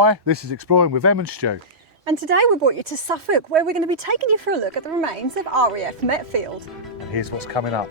Hi, this is Exploring with Em and Stu. And today we brought you to Suffolk, where we're going to be taking you for a look at the remains of RAF Metfield. And here's what's coming up.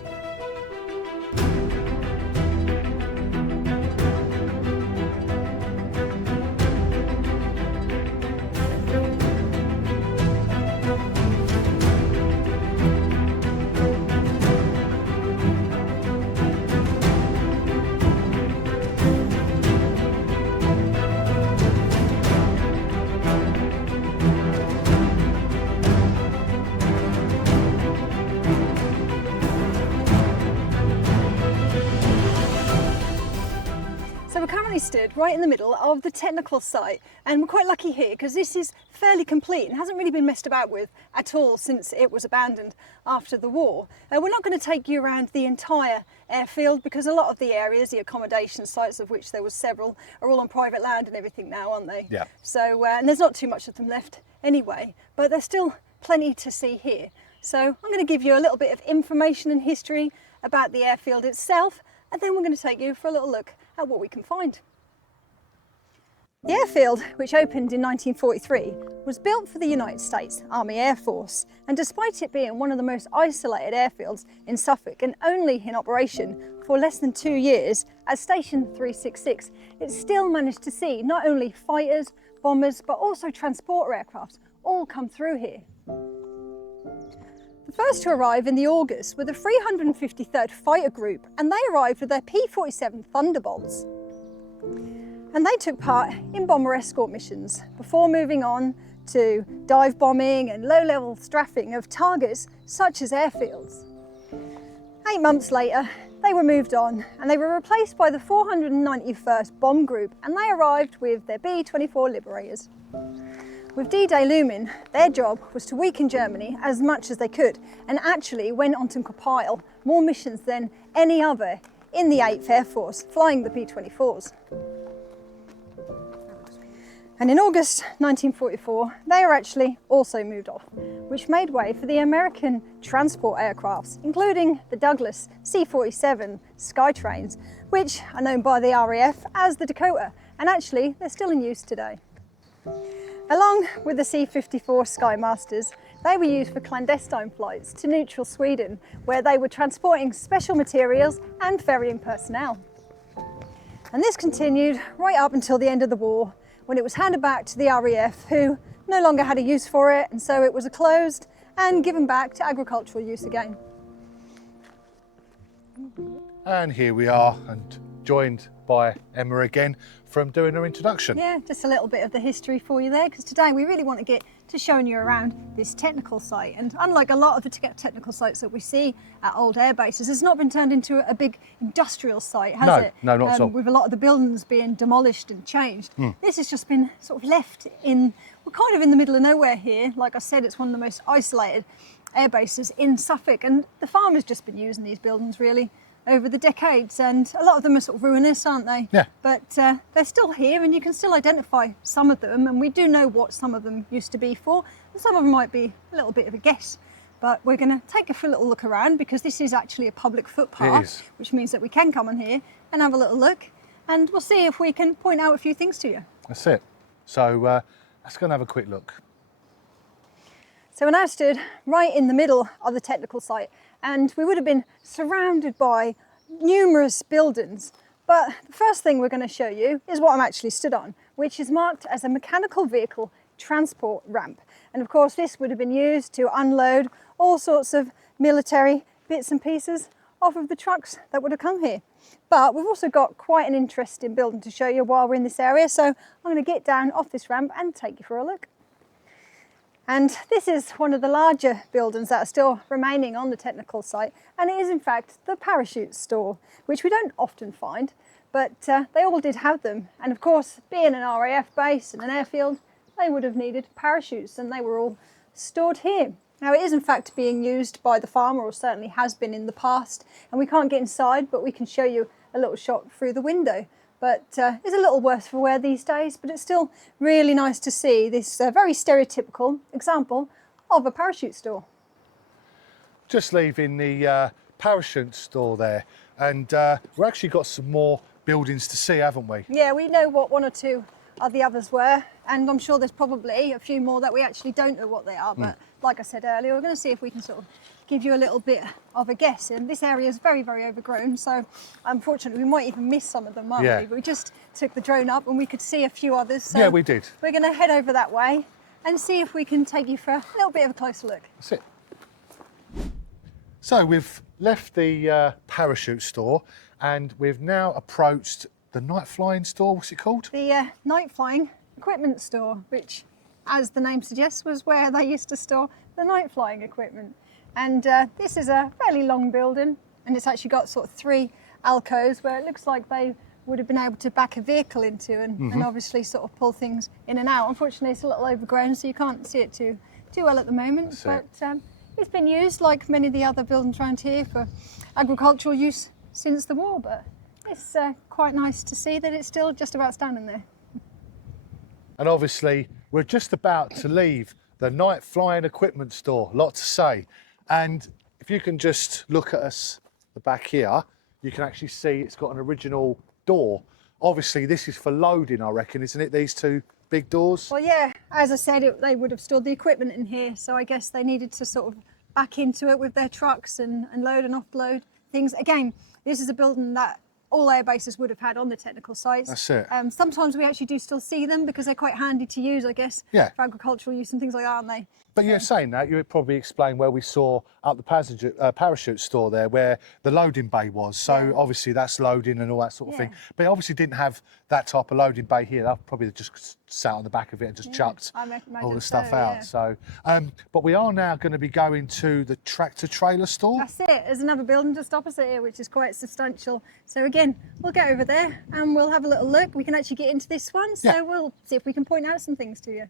So we're currently stood right in the middle of the technical site, and we're quite lucky here because this is fairly complete and hasn't really been messed about with at all since it was abandoned after the war. We're not going to take you around the entire airfield because a lot of the areas, the accommodation sites, of which there was several, are all on private land and everything now, aren't they? Yeah. So, and there's not too much of them left anyway, but there's still plenty to see here. So I'm going to give you a little bit of information and history about the airfield itself, and then we're going to take you for a little look at what we can find. The airfield, which opened in 1943, was built for the United States Army Air Force, and despite it being one of the most isolated airfields in Suffolk and only in operation for less than 2 years as Station 366, it still managed to see not only fighters, bombers, but also transport aircraft all come through here. The first to arrive in the August were the 353rd Fighter Group, and they arrived with their P-47 Thunderbolts. And they took part in bomber escort missions before moving on to dive bombing and low-level strafing of targets such as airfields. 8 months later, they were moved on and they were replaced by the 491st Bomb Group, and they arrived with their B-24 Liberators. With D-Day looming, their job was to weaken Germany as much as they could, and actually went on to compile more missions than any other in the 8th Air Force, flying the P-24s. And in August 1944, they were actually also moved off, which made way for the American transport aircrafts, including the Douglas C-47 Skytrains, which are known by the RAF as the Dakota, and actually they're still in use today. Along with the C-54 Skymasters, they were used for clandestine flights to neutral Sweden, where they were transporting special materials and ferrying personnel. And this continued right up until the end of the war, when it was handed back to the RAF, who no longer had a use for it, and so it was closed and given back to agricultural use again. And here we are, and joined by Emma again from doing her introduction. Yeah, just a little bit of the history for you there, because today we really want to get to showing you around this technical site. And unlike a lot of the technical sites that we see at old air bases, it's not been turned into a big industrial site, has it? No, not at all. With a lot of the buildings being demolished and changed. This has just been sort of left in, we're kind of in the middle of nowhere here. Like I said, it's one of the most isolated air bases in Suffolk, and the farmers just been using these buildings really over the decades, and a lot of them are sort of ruinous, aren't they? Yeah. But they're still here, and you can still identify some of them, and we do know what some of them used to be for, and some of them might be a little bit of a guess. But we're going to take a little look around, because this is actually a public footpath, which means that we can come in here and have a little look, and we'll see if we can point out a few things to you. That's it. So let's go and have a quick look. So we're now stood right in the middle of the technical site, and we would have been surrounded by numerous buildings. But the first thing we're going to show you is what I'm actually stood on, which is marked as a mechanical vehicle transport ramp. And of course, this would have been used to unload all sorts of military bits and pieces off of the trucks that would have come here. But we've also got quite an interesting building to show you while we're in this area. So I'm going to get down off this ramp and take you for a look. And this is one of the larger buildings that are still remaining on the technical site, and it is in fact the parachute store, which we don't often find, but they all did have them. And of course, being an RAF base and an airfield, they would have needed parachutes, and they were all stored here. Now it is in fact being used by the farmer, or certainly has been in the past, and we can't get inside, but we can show you a little shot through the window. But it's a little worse for wear these days, but it's still really nice to see this very stereotypical example of a parachute store. Just leaving the parachute store there, and we've actually got some more buildings to see, haven't we? Yeah, we know what one or two the others were, and I'm sure there's probably a few more that we actually don't know what they are, but like I said earlier, we're going to see if we can sort of give you a little bit of a guess. And this area is very, very overgrown, so unfortunately we might even miss some of them, Yeah. we just took the drone up and we could see a few others, so Yeah, we did. we're going to head over that way and see if we can take you for a little bit of a closer look. That's it. So we've left the parachute store and we've now approached the night flying store. What's it called? The night flying equipment store, which, as the name suggests, was where they used to store the night flying equipment. And this is a fairly long building, and it's actually got sort of 3 alcoves where it looks like they would have been able to back a vehicle into and obviously sort of pull things in and out. Unfortunately, it's a little overgrown, so you can't see it too well at the moment. That's But it's been used, like many of the other buildings around here, for agricultural use since the war. But it's quite nice to see that it's still just about standing there. And obviously, we're just about to leave the night flying equipment store. Lot to say. And if you can just look at us, the back here, you can actually see it's got an original door. Obviously, this is for loading, I reckon, isn't it? These 2 big doors. Well, yeah, as I said, they would have stored the equipment in here, so I guess they needed to sort of back into it with their trucks and load and offload things. Again, this is a building that all air bases would have had on the technical sites. That's it. Sometimes we actually do still see them because they're quite handy to use, I guess, Yeah. for agricultural use and things like that, aren't they? But you're saying that, you would probably explain where we saw up the parachute store there, where the loading bay was. So obviously that's loading and all that sort of thing. But it obviously didn't have that type of loading bay here. They'll probably just sat on the back of it and just chucked all the stuff out. So, but we are now going to be going to the tractor trailer store. That's it. There's another building just opposite here, which is quite substantial. So again, we'll get over there and we'll have a little look. We can actually get into this one, so we'll see if we can point out some things to you.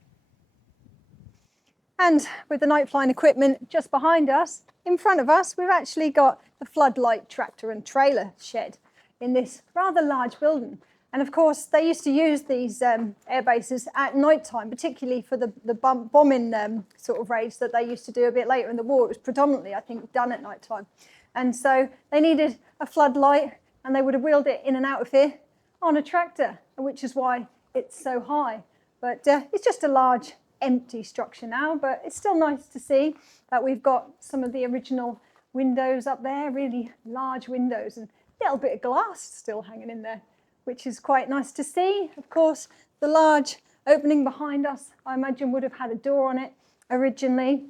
And with the night flying equipment just behind us, in front of us, we've actually got the floodlight tractor and trailer shed in this rather large building. And of course, they used to use these air bases at night time, particularly for the bombing sort of raids that they used to do a bit later in the war. It was predominantly, I think, done at night time. And so they needed a floodlight, and they would have wheeled it in and out of here on a tractor, which is why it's so high. But it's just a large empty structure now, but it's still nice to see that we've got some of the original windows up there, really large windows, and a little bit of glass still hanging in there, which is quite nice to see. Of course, the large opening behind us, I imagine, would have had a door on it originally.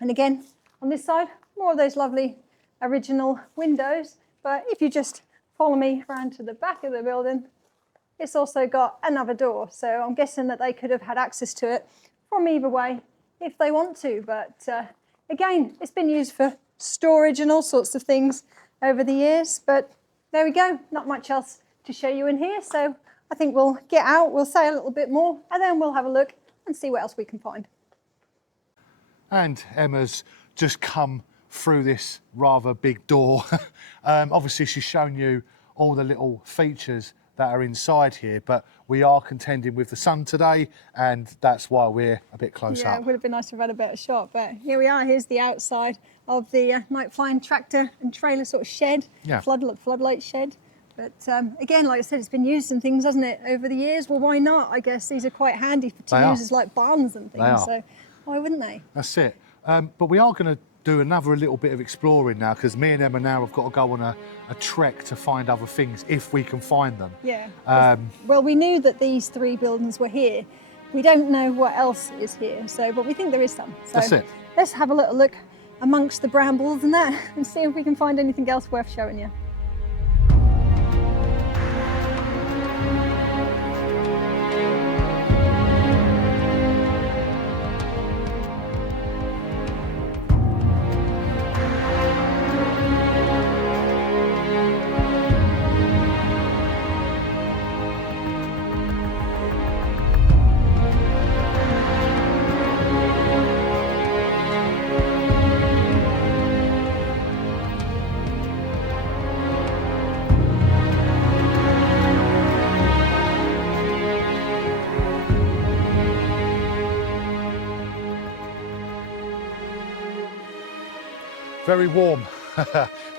And again, on this side, more of those lovely original windows. But if you just follow me around to the back of the building, it's also got another door. So I'm guessing that they could have had access to it from either way if they want to. But again, it's been used for storage and all sorts of things over the years. But there we go, not much else to show you in here. So I think we'll get out, we'll say a little bit more, and then we'll have a look and see what else we can find. And Emma's just come through this rather big door. Obviously, she's shown you all the little features that are inside here, but we are contending with the sun today, and that's why we're a bit close Yeah, up. it would have been nice to have had a better shot, but here we are. Here's the outside of the night flying tractor and trailer sort of shed, floodlight shed. But again, like I said, it's been used in things, hasn't it, over the years? Well, why not? I guess these are quite handy to use as like barns and things, so why wouldn't they? That's it. But we are going to do another little bit of exploring now, because me and Emma now have got to go on a trek to find other things if we can find them. Yeah. Well, we knew that these 3 buildings were here. We don't know what else is here, but we think there is some. So that's it. Let's have a little look amongst the brambles and that and see if we can find anything else worth showing you. Very warm,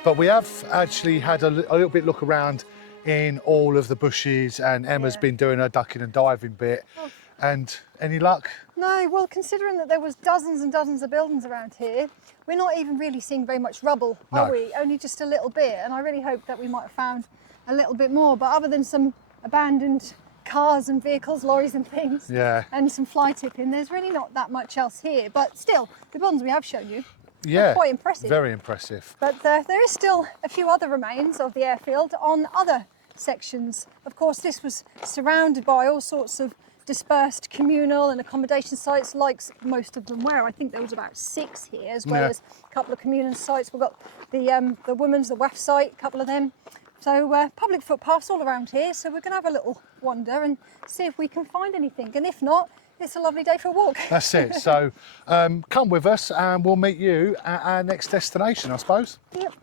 but we have actually had a little bit look around in all of the bushes, and Emma's Yeah. been doing her ducking and diving bit. Oh. And any luck? No, well, considering that there was dozens and dozens of buildings around here, we're not even really seeing very much rubble, are No. we? Only just a little bit. And I really hope that we might have found a little bit more. But other than some abandoned cars and vehicles, lorries and things, Yeah. and some fly tipping, there's really not that much else here. But still, the buildings we have shown you, Yeah. quite impressive. Very impressive. But there is still a few other remains of the airfield on other sections. Of course, this was surrounded by all sorts of dispersed communal and accommodation sites, like most of them were. I think there was about 6 here, as well Yeah. as a couple of communal sites. We've got the women's, the WAF site, a couple of them. So public footpaths all around here. So we're going to have a little wander and see if we can find anything. And if not, it's a lovely day for a walk. That's it. So come with us and we'll meet you at our next destination, I suppose. Yep.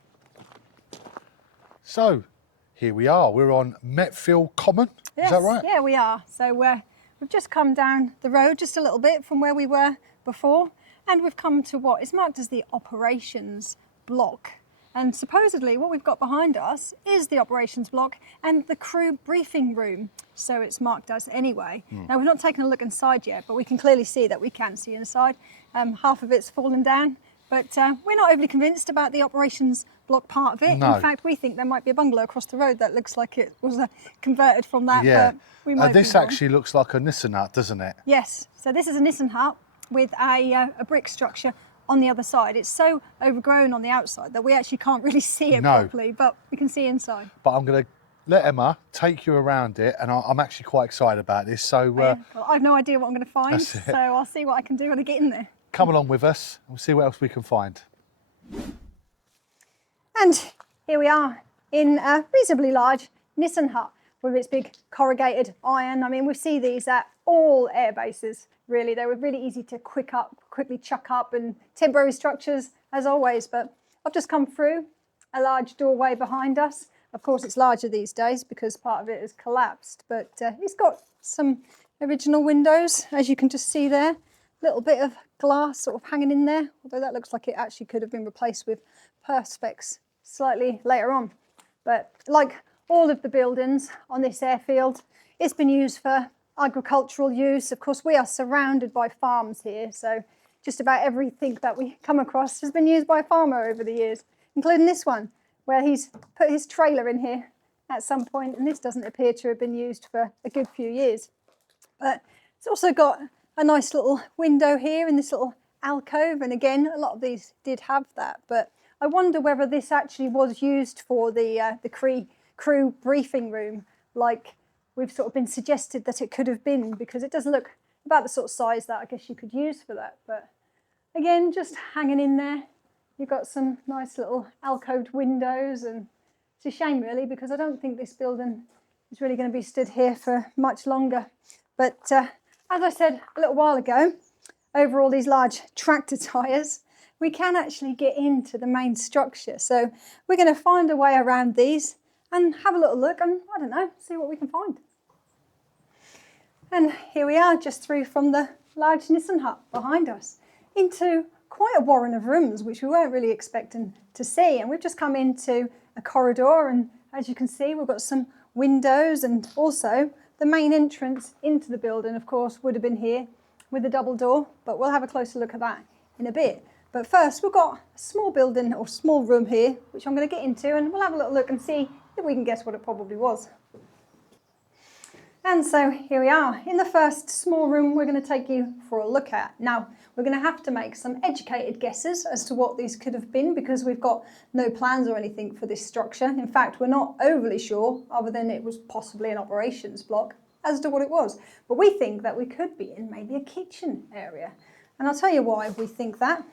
So here we are. We're on Metfield Common. Yes, Is that right? Yeah, we are. So we've just come down the road just a little bit from where we were before, and we've come to what is marked as the operations block. And supposedly what we've got behind us is the operations block and the crew briefing room. So it's marked as anyway. Now we've not taken a look inside yet, but we can clearly see that we can see inside. Half of it's fallen down, but we're not overly convinced about the operations block part of it. No. In fact, we think there might be a bungalow across the road that looks like it was converted from that. Yeah. But we might This be wrong. actually looks like a Nissan hut, doesn't it? Yes, so this is a Nissan hut with a brick structure on the other side. It's so overgrown on the outside that we actually can't really see it No. properly, but we can see inside. But I'm going to let Emma take you around it, and I'm actually quite excited about this. So Yeah, well, I have no idea what I'm going to find, That's it. so I'll see what I can do when I get in there. come along with us and we'll see what else we can find. And here we are in a reasonably large Nissan hut with its big corrugated iron. I mean, we see these at all air bases, really. They were really easy to quickly chuck up, and temporary structures as always. But I've just come through a large doorway behind us. Of course, it's larger these days because part of it has collapsed, but it's got some original windows, as you can just see there. Little bit of glass sort of hanging in there, although that looks like it actually could have been replaced with perspex slightly later on. But like all of the buildings on this airfield, it's been used for agricultural use. Of course, we are surrounded by farms here, so just about everything that we come across has been used by a farmer over the years, including this one, where he's put his trailer in here at some point, and this doesn't appear to have been used for a good few years. But it's also got a nice little window here in this little alcove, and again, a lot of these did have that, but I wonder whether this actually was used for the crew briefing room, like we've sort of been suggested that it could have been, because it does look about the sort of size that I guess you could use for that. But again, just hanging in there. You've got some nice little alcoved windows, and it's a shame really, because I don't think this building is really going to be stood here for much longer. But as I said a little while ago, over all these large tractor tyres, we can actually get into the main structure. So we're going to find a way around these and have a little look and, I don't know, see what we can find. And here we are, just through from the large Nissan hut behind us into quite a warren of rooms, which we weren't really expecting to see. And we've just come into a corridor, and as you can see, we've got some windows, and also the main entrance into the building, of course, would have been here with a double door, but we'll have a closer look at that in a bit. But first, we've got a small building or small room here, which I'm going to get into, and we'll have a little look and see if we can guess what it probably was. And so here we are in the first small room we're going to take you for a look at. Now, we're going to have to make some educated guesses as to what these could have been, because we've got no plans or anything for this structure. In fact, we're not overly sure, other than it was possibly an operations block, as to what it was. But we think that we could be in maybe a kitchen area. And I'll tell you why we think that.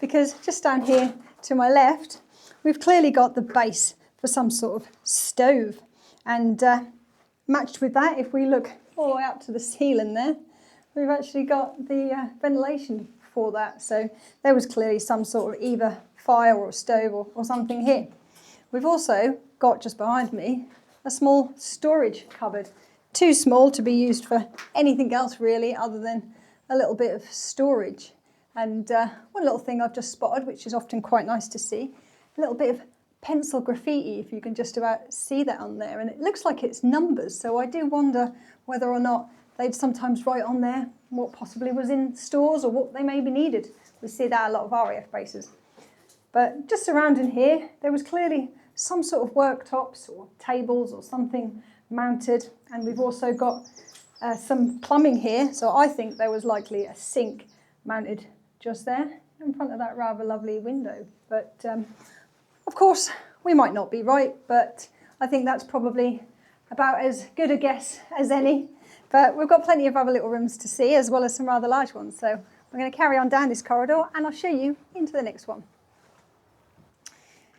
Because just down here to my left, we've clearly got the base for some sort of stove. And matched with that, if we look all the way up to the ceiling there, we've actually got the ventilation for that. So there was clearly some sort of either fire or a stove or something here. We've also got, just behind me, a small storage cupboard. Too small to be used for anything else really, other than a little bit of storage. And one little thing I've just spotted, which is often quite nice to see, a little bit of pencil graffiti, if you can just about see that on there, and it looks like it's numbers, so I do wonder whether or not they'd sometimes write on there what possibly was in stores or what they maybe needed. We see that a lot of RAF bases. But just surrounding here, there was clearly some sort of worktops or tables or something mounted, and we've also got some plumbing here, so I think there was likely a sink mounted just there in front of that rather lovely window. But of course, we might not be right, but I think that's probably about as good a guess as any. But we've got plenty of other little rooms to see, as well as some rather large ones. So we're going to carry on down this corridor, and I'll show you into the next one.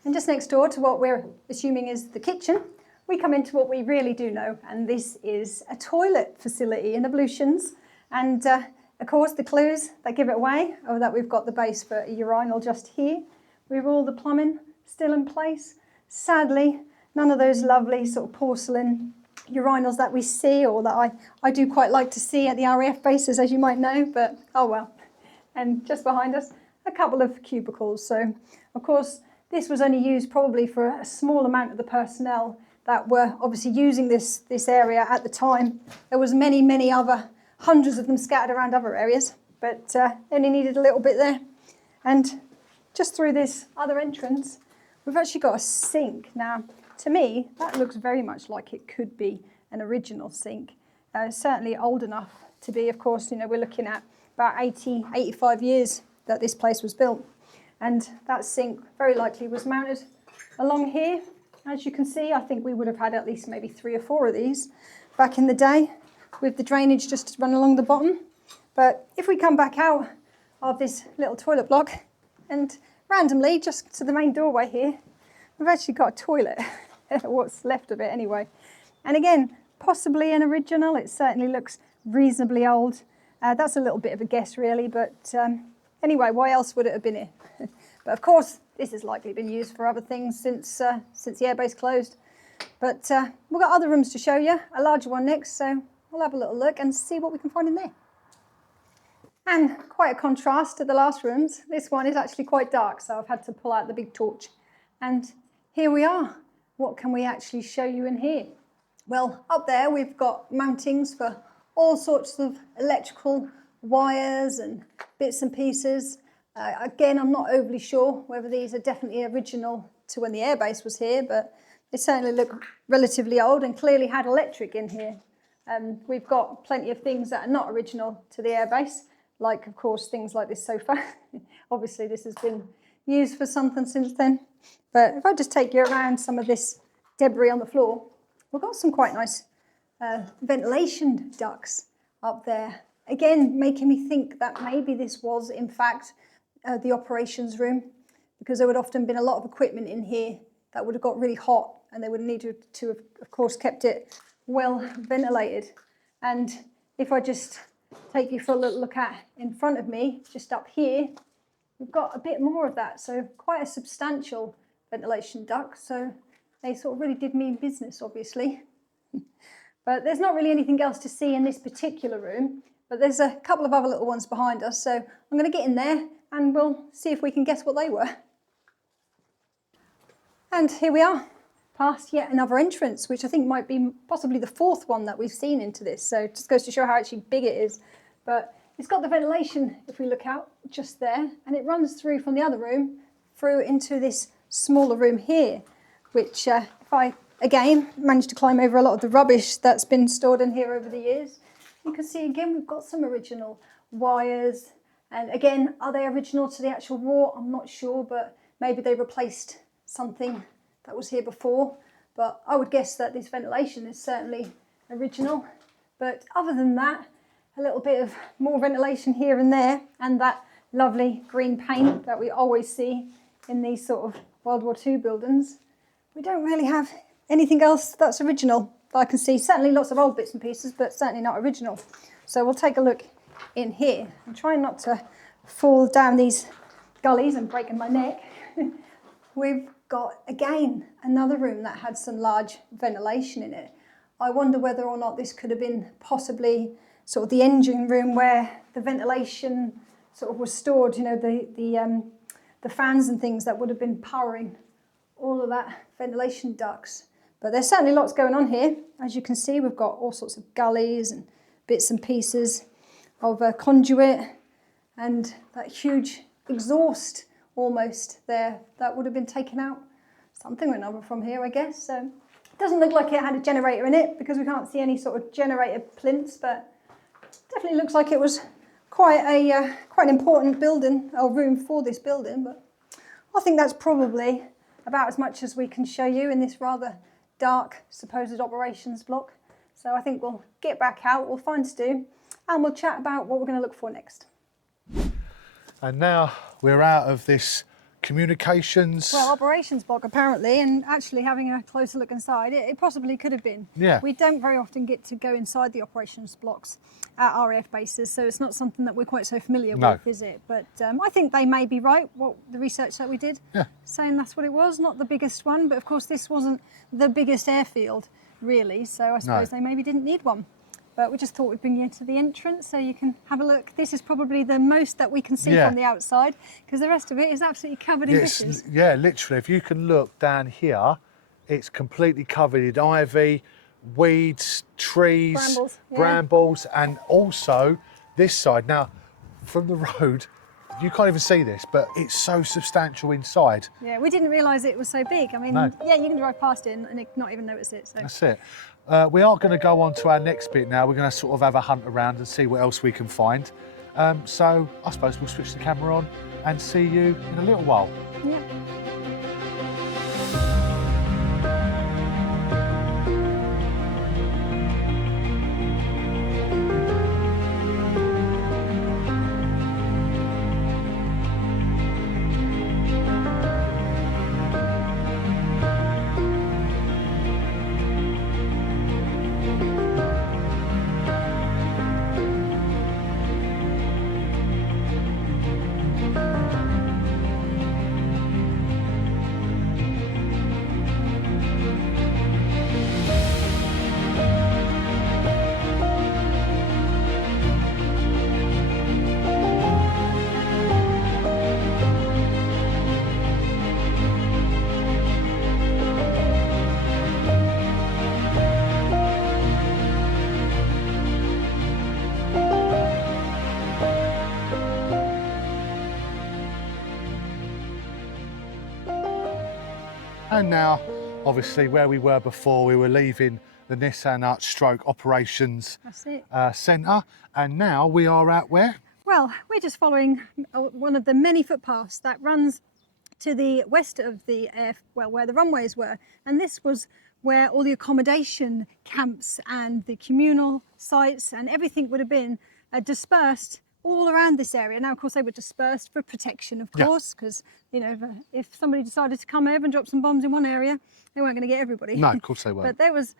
And just next door to what we're assuming is the kitchen, we come into what we really do know, and this is a toilet facility in ablutions. And of course, the clues that give it away are that we've got the base for a urinal just here. We've all the plumbing still in place. Sadly, none of those lovely sort of porcelain urinals that we see, or that I do quite like to see at the RAF bases, as you might know, but oh well. And just behind us, a couple of cubicles. So, of course, this was only used probably for a small amount of the personnel that were obviously using this area at the time. There was many other, hundreds of them scattered around other areas, but only needed a little bit there. And just through this other entrance, we've actually got a sink. Now, to me, that looks very much like it could be an original sink. Certainly old enough to be, of course, you know, we're looking at about 80, 85 years that this place was built. And that sink very likely was mounted along here. As you can see, I think we would have had at least maybe 3 or 4 of these back in the day, with the drainage just to run along the bottom. But if we come back out of this little toilet block, and randomly, just to the main doorway here, we've actually got a toilet, what's left of it anyway. And again, possibly an original. It certainly looks reasonably old. That's a little bit of a guess really, but anyway, why else would it have been here? But of course, this has likely been used for other things since the airbase closed. But we've got other rooms to show you, a larger one next, so we'll have a little look and see what we can find in there. And quite a contrast to the last rooms, this one is actually quite dark, so I've had to pull out the big torch. And here we are. What can we actually show you in here? Well, up there we've got mountings for all sorts of electrical wires and bits and pieces. Again, I'm not overly sure whether these are definitely original to when the airbase was here, but they certainly look relatively old and clearly had electric in here. We've got plenty of things that are not original to the airbase, like, of course, things like this sofa. Obviously, this has been used for something since then. But if I just take you around some of this debris on the floor, we've got some quite nice ventilation ducts up there. Again, making me think that maybe this was, in fact, the operations room, because there would often been a lot of equipment in here that would have got really hot, and they would need to have, of course, kept it well ventilated. And if I just take you for a little look at in front of me, just up here, we've got a bit more of that. So quite a substantial ventilation duct. So they sort of really did mean business, obviously. But there's not really anything else to see in this particular room, but there's a couple of other little ones behind us. So I'm going to get in there and we'll see if we can guess what they were. And here we are, past yet another entrance, which I think might be possibly the 4th one that we've seen into this. So it just goes to show how actually big it is. But it's got the ventilation, if we look out, just there, and it runs through from the other room through into this smaller room here, which if I, again, managed to climb over a lot of the rubbish that's been stored in here over the years, you can see again we've got some original wires. And again, are they original to the actual wall? I'm not sure, but maybe they replaced something that was here before. But I would guess that this ventilation is certainly original. But other than that, a little bit of more ventilation here and there, and that lovely green paint that we always see in these sort of World War II buildings. We don't really have anything else that's original that I can see. Certainly lots of old bits and pieces, but certainly not original. So we'll take a look in here. I'm trying not to fall down these gullies and breaking my neck. We've got, again, another room that had some large ventilation in it. I wonder whether or not this could have been possibly sort of the engine room where the ventilation sort of was stored, you know, the fans and things that would have been powering all of that ventilation ducts. But there's certainly lots going on here. As you can see, we've got all sorts of gullies and bits and pieces of a conduit, and that huge exhaust almost there that would have been taken out something or another from here, I guess. So it doesn't look like it had a generator in it because we can't see any sort of generator plinths, but definitely looks like it was quite an important building or room for this building. But I think that's probably about as much as we can show you in this rather dark supposed operations block. So I think we'll get back out, we'll find Stu, and we'll chat about what we're going to look for next. And now we're out of this communications. Well, operations block apparently, and actually having a closer look inside, it possibly could have been. Yeah. We don't very often get to go inside the operations blocks at RAF bases, so it's not something that we're quite so familiar with, is it? But I think they may be right, what the research that we did, saying that's what it was, not the biggest one, but of course this wasn't the biggest airfield, really, so I suppose they maybe didn't need one. But we just thought we'd bring you to the entrance so you can have a look. This is probably the most that we can see from the outside, because the rest of it is absolutely covered in bushes. Yeah, literally, if you can look down here, it's completely covered in ivy, weeds, trees, brambles, and also this side. Now, from the road, you can't even see this, but it's so substantial inside. Yeah, we didn't realise it was so big. I mean, yeah, you can drive past it and not even notice it. So. That's it. We are going to go on to our next bit now. We're going to sort of have a hunt around and see what else we can find. So I suppose we'll switch the camera on and see you in a little while. Yeah. And now, obviously, where we were before, we were leaving the Nissan Hut Stroke Operations Centre, and now we are at where? Well, we're just following one of the many footpaths that runs to the west of the where the runways were, and this was where all the accommodation camps and the communal sites and everything would have been dispersed all around this area. Now, of course, they were dispersed for protection, of course, because, you know, if somebody decided to come over and drop some bombs in one area, they weren't going to get everybody. No, of course they weren't. But there was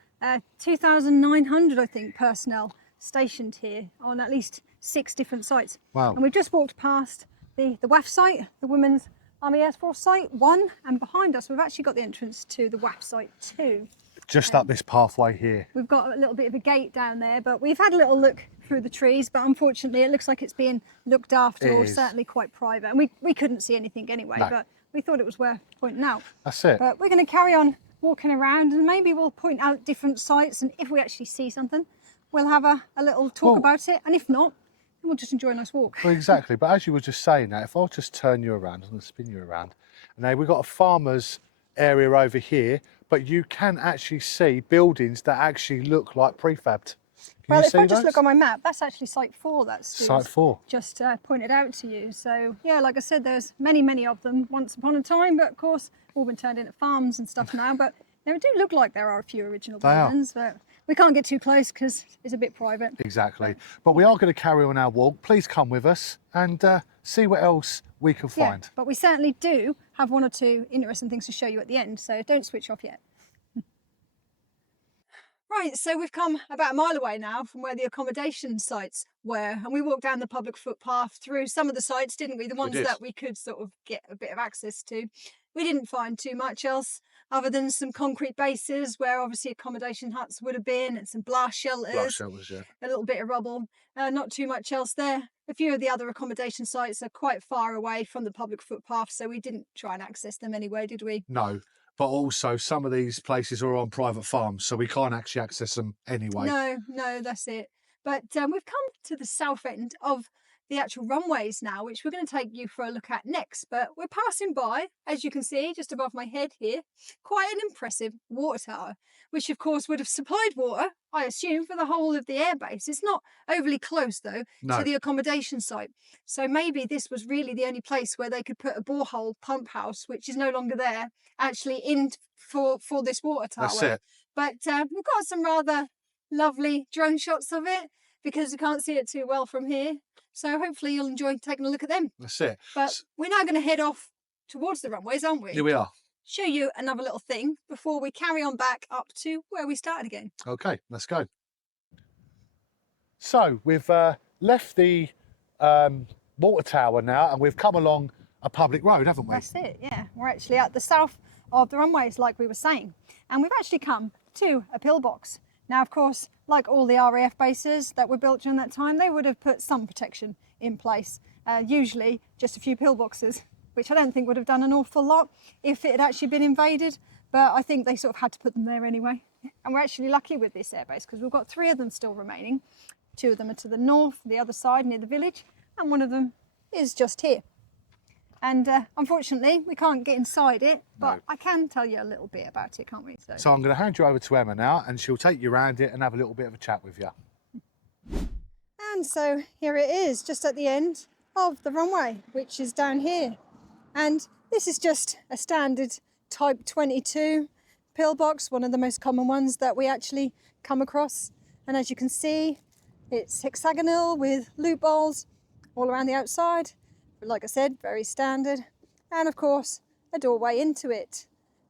2,900, I think, personnel stationed here on at least 6 different sites. Wow. And we've just walked past the WAF site, the Women's Army Air Force site 1, and behind us we've actually got the entrance to the WAF site 2. Just up this pathway here. We've got a little bit of a gate down there, but we've had a little look through the trees, but unfortunately it looks like it's being looked after, or certainly quite private. And we couldn't see anything anyway, but we thought it was worth pointing out. That's it. But we're going to carry on walking around, and maybe we'll point out different sites, and if we actually see something, we'll have a little talk about it, and if not, then we'll just enjoy a nice walk. Well, exactly. But as you were just saying that, if I'll just turn you around, I'm going to spin you around, and now we've got a farmer's area over here, but you can actually see buildings that actually look like prefabbed. Well, if I just look on my map, that's actually Site 4. That's Site 4. Just pointed out to you. So, yeah, like I said, there's many, many of them once upon a time, but of course, all been turned into farms and stuff now. But they do look like there are a few original buildings, but we can't get too close because it's a bit private. Exactly. But we are going to carry on our walk. Please come with us and see what else we can find. Yeah, but we certainly do have 1 or 2 interesting things to show you at the end, so don't switch off yet. Right, so we've come about a mile away now from where the accommodation sites were, and we walked down the public footpath through some of the sites, didn't we? The ones that we could sort of get a bit of access to. We didn't find too much else other than some concrete bases where obviously accommodation huts would have been, and some blast shelters. Blast shelters, yeah. A little bit of rubble. Not too much else there. A few of the other accommodation sites are quite far away from the public footpath, so we didn't try and access them anyway, did we? No. but also some of these places are on private farms, so we can't actually access them anyway. No, that's it. But we've come to the south end of the actual runways now, which we're going to take you for a look at next. But we're passing by, as you can see, just above my head here, quite an impressive water tower, which of course would have supplied water, I assume, for the whole of the airbase. It's not overly close, though, No. to the accommodation site. So maybe this was really the only place where they could put a borehole pump house, which is no longer there, actually in for this water tower. That's it. But we've got some rather lovely drone shots of it because you can't see it too well from here. So hopefully you'll enjoy taking a look at them. That's it. But we're now going to head off towards the runways, aren't we? Here we are. Show you another little thing before we carry on back up to where we started again. Okay, let's go. So we've left the water tower now, and we've come along a public road, haven't we? That's it, yeah. We're actually at the south of the runways, like we were saying. And we've actually come to a pillbox. Now, of course, like all the RAF bases that were built during that time, they would have put some protection in place, usually just a few pillboxes, which I don't think would have done an awful lot if it had actually been invaded, but I think they sort of had to put them there anyway. And we're actually lucky with this airbase because we've got 3 of them still remaining. 2 of them are to the north, the other side near the village, and 1 of them is just here. And unfortunately, we can't get inside it, but No. I can tell you a little bit about it, can't we? So I'm going to hand you over to Emma now, and she'll take you around it and have a little bit of a chat with you. And so here it is, just at the end of the runway, which is down here. And this is just a standard Type 22 pillbox, one of the most common ones that we actually come across. And as you can see, it's hexagonal with loopholes all around the outside. But like I said, very standard. And of course, a doorway into it.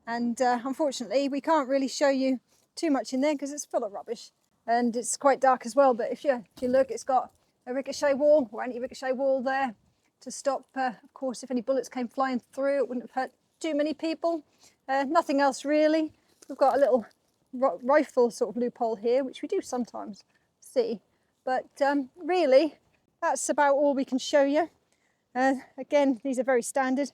And unfortunately, we can't really show you too much in there because it's full of rubbish. And it's quite dark as well. But if you look, it's got a ricochet wall or anti-ricochet wall there to stop, of course, if any bullets came flying through, it wouldn't have hurt too many people. Nothing else really. We've got a little rifle sort of loophole here, which we do sometimes see. But really, that's about all we can show you. Again, these are very standard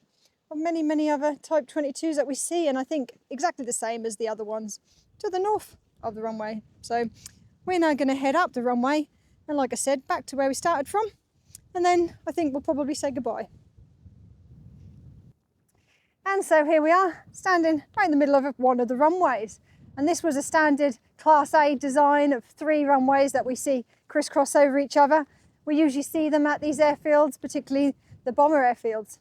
of many other Type 22s that we see, and I think exactly the same as the other ones to the north of the runway. So we're now going to head up the runway, and like I said, back to where we started from, and then I think we'll probably say goodbye. And so here we are, standing right in the middle of one of the runways. And this was a standard Class A design of 3 runways that we see crisscross over each other. We usually see them at these airfields, particularly the bomber airfields.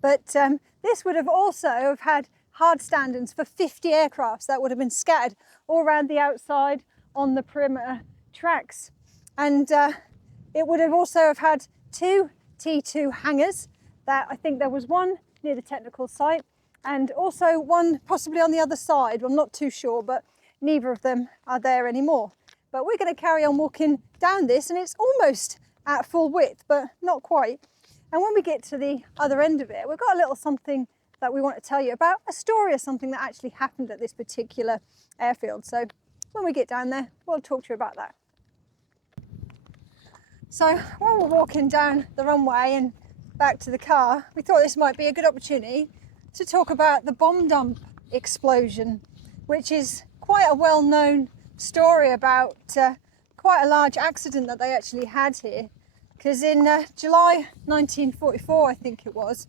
But this would have also have had hard standings for 50 aircrafts that would have been scattered all around the outside on the perimeter tracks. And it would have also have had 2 T2 hangars. That I think there was one near the technical site and also one possibly on the other side. I'm not too sure, but neither of them are there anymore. But we're going to carry on walking down this, and it's almost at full width, but not quite. And when we get to the other end of it, we've got a little something that we want to tell you about, a story of something that actually happened at this particular airfield. So when we get down there, we'll talk to you about that. So while we're walking down the runway and back to the car, we thought this might be a good opportunity to talk about the bomb dump explosion, which is quite a well-known story about quite a large accident that they actually had here. Because in July 1944, I think it was,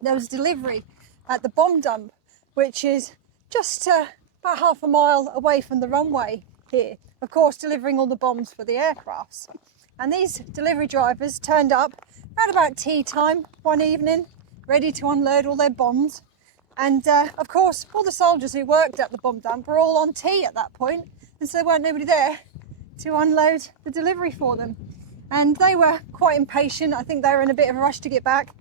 there was delivery at the bomb dump, which is just about half a mile away from the runway here. Of course, delivering all the bombs for the aircrafts. And these delivery drivers turned up at about tea time one evening, ready to unload all their bombs. And of course, all the soldiers who worked at the bomb dump were all on tea at that point, and so there weren't nobody there to unload the delivery for them. And they were quite impatient. I think they were in a bit of a rush to get back,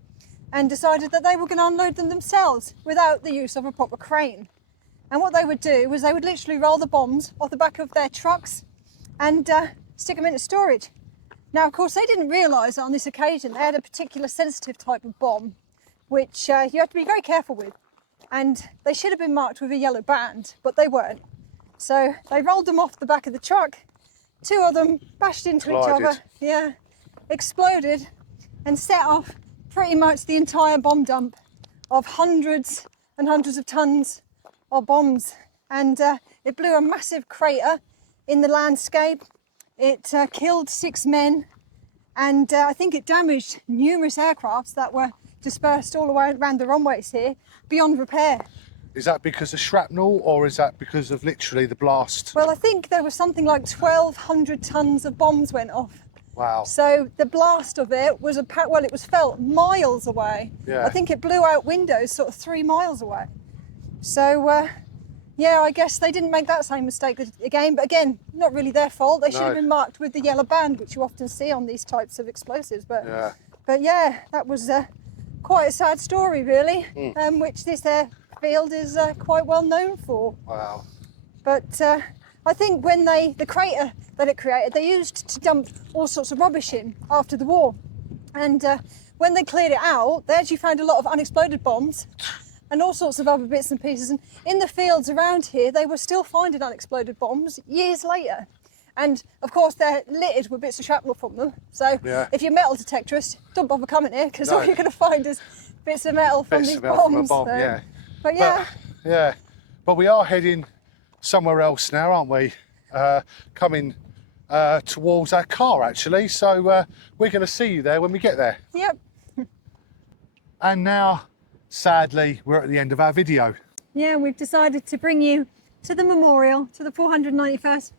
and decided that they were going to unload them themselves without the use of a proper crane. And what they would do was they would literally roll the bombs off the back of their trucks and stick them into storage. Now, of course, they didn't realise that on this occasion they had a particular sensitive type of bomb, which you have to be very careful with. And they should have been marked with a yellow band, but they weren't. So they rolled them off the back of the truck. 2 of them bashed into each other, exploded, and set off pretty much the entire bomb dump of hundreds and hundreds of tons our bombs, and it blew a massive crater in the landscape. It killed 6 men, and I think it damaged numerous aircrafts that were dispersed all around the runways here beyond repair. Is that because of shrapnel, or is that because of literally the blast? Well, I think there was something like 1,200 tons of bombs went off. Wow. So the blast of it was it was felt miles away. Yeah. I think it blew out windows sort of 3 miles away. So yeah, I guess they didn't make that same mistake again. But again, not really their fault. They should have been marked with the yellow band, which you often see on these types of explosives. But yeah, that was quite a sad story, really, which this airfield is quite well known for. Wow. But I think when the crater that it created, they used to dump all sorts of rubbish in after the war. And when they cleared it out, they actually found a lot of unexploded bombs and all sorts of other bits and pieces. And in the fields around here, they were still finding unexploded bombs years later. And of course, they're littered with bits of shrapnel from them. So if you're a metal detectorist, don't bother coming here, because all you're going to find is bits of metal from these bombs. From a bomb, yeah. But yeah. Yeah. But we are heading somewhere else now, aren't we? Coming towards our car, actually. So we're going to see you there when we get there. Yep. And now, sadly, we're at the end of our video. Yeah, we've decided to bring you to the memorial to the 491st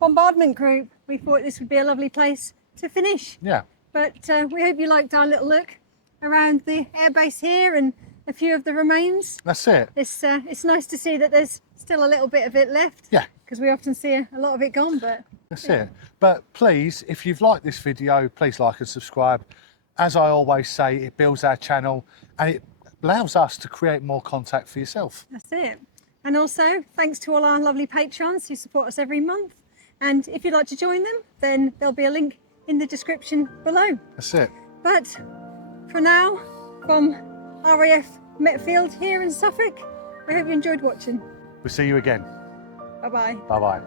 Bombardment Group. We thought this would be a lovely place to finish. Yeah. But we hope you liked our little look around the airbase here and a few of the remains. That's it. It's nice to see that there's still a little bit of it left. Yeah. Because we often see a lot of it gone, but... That's it. But please, if you've liked this video, please like and subscribe. As I always say, it builds our channel and it allows us to create more content for yourself. That's it. And also, thanks to all our lovely patrons who support us every month. And if you'd like to join them, then there'll be a link in the description below. That's it. But for now, from RAF Metfield here in Suffolk, I hope you enjoyed watching. We'll see you again. Bye-bye. Bye-bye.